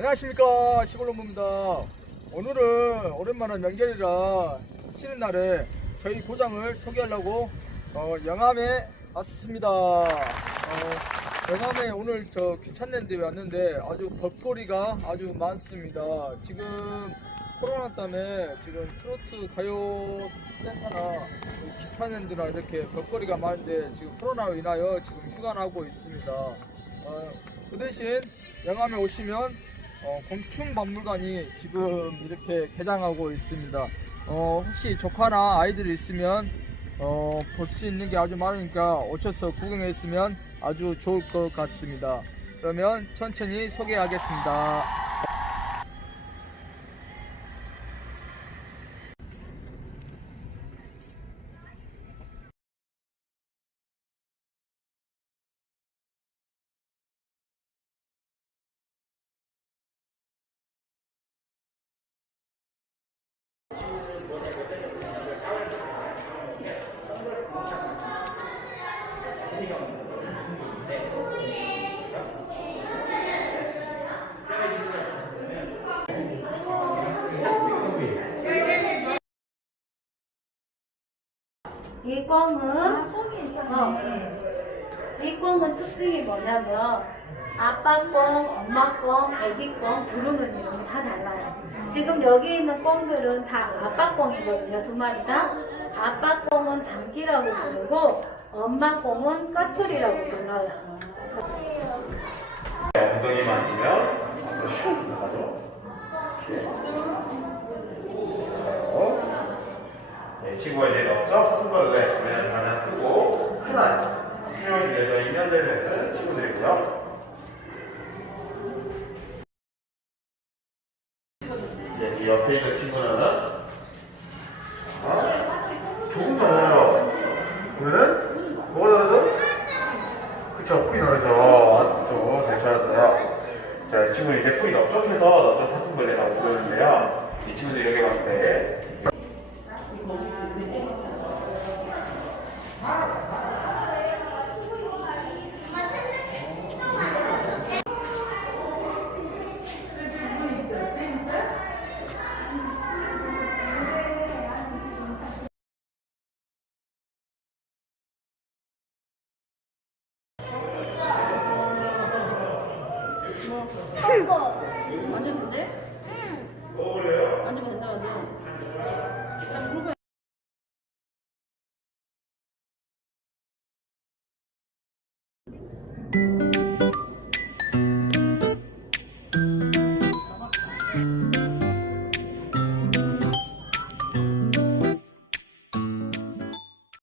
안녕하십니까 시골농부입니다. 오늘은 오랜만에 명절이라 쉬는 날에 저희 고장을 소개하려고 어, 영암에 왔습니다. 어, 영암에 오늘 저 귀찮는 데 왔는데 아주 볼거리가 아주 많습니다. 지금 코로나 때문에 지금 트로트 가요 센터나 귀찮은 데나 이렇게 볼거리가 많은데 지금 코로나로 인하여 지금 휴가 나고 있습니다. 어, 그 대신 영암에 오시면 어, 곤충박물관이 지금 이렇게 개장하고 있습니다. 어, 혹시 조카나 아이들이 있으면 어, 볼 수 있는 게 아주 많으니까 오셔서 구경했으면 아주 좋을 것 같습니다. 그러면 천천히 소개하겠습니다. 이 꽝은 어, 특징이 뭐냐면 아빠 꽝, 엄마 꽝, 애기 꽝 부르는 이름이 다 달라요. 지금 여기 있는 꽝들은 다 아빠 꽝이거든요. 두 마리 다. 아빠 꽝은 장기라고 부르고 엄마 꽝은 까투리라고 불러요. 엉덩이 만지면 슉 나가죠. 네, 친구가 이제 넣어서 손발을 그냥 하나 쓰고 하나 수영 중에서 인연되는 친구들이고요. 네, 이 옆에 있는 친구는 아, 조금 달라요. 오늘은 뭐가 다르죠? 그쵸, 풀이 다르죠. 맞죠. 잘 찾았어요. 자, 이 친구는 이제 풀이 넓적해서 넓적 사슴벌레라고 부르는데요. 이 친구들 이렇게 봤을 때. 한 번. 앉았는데? 응. 앉으면 된다, 완전.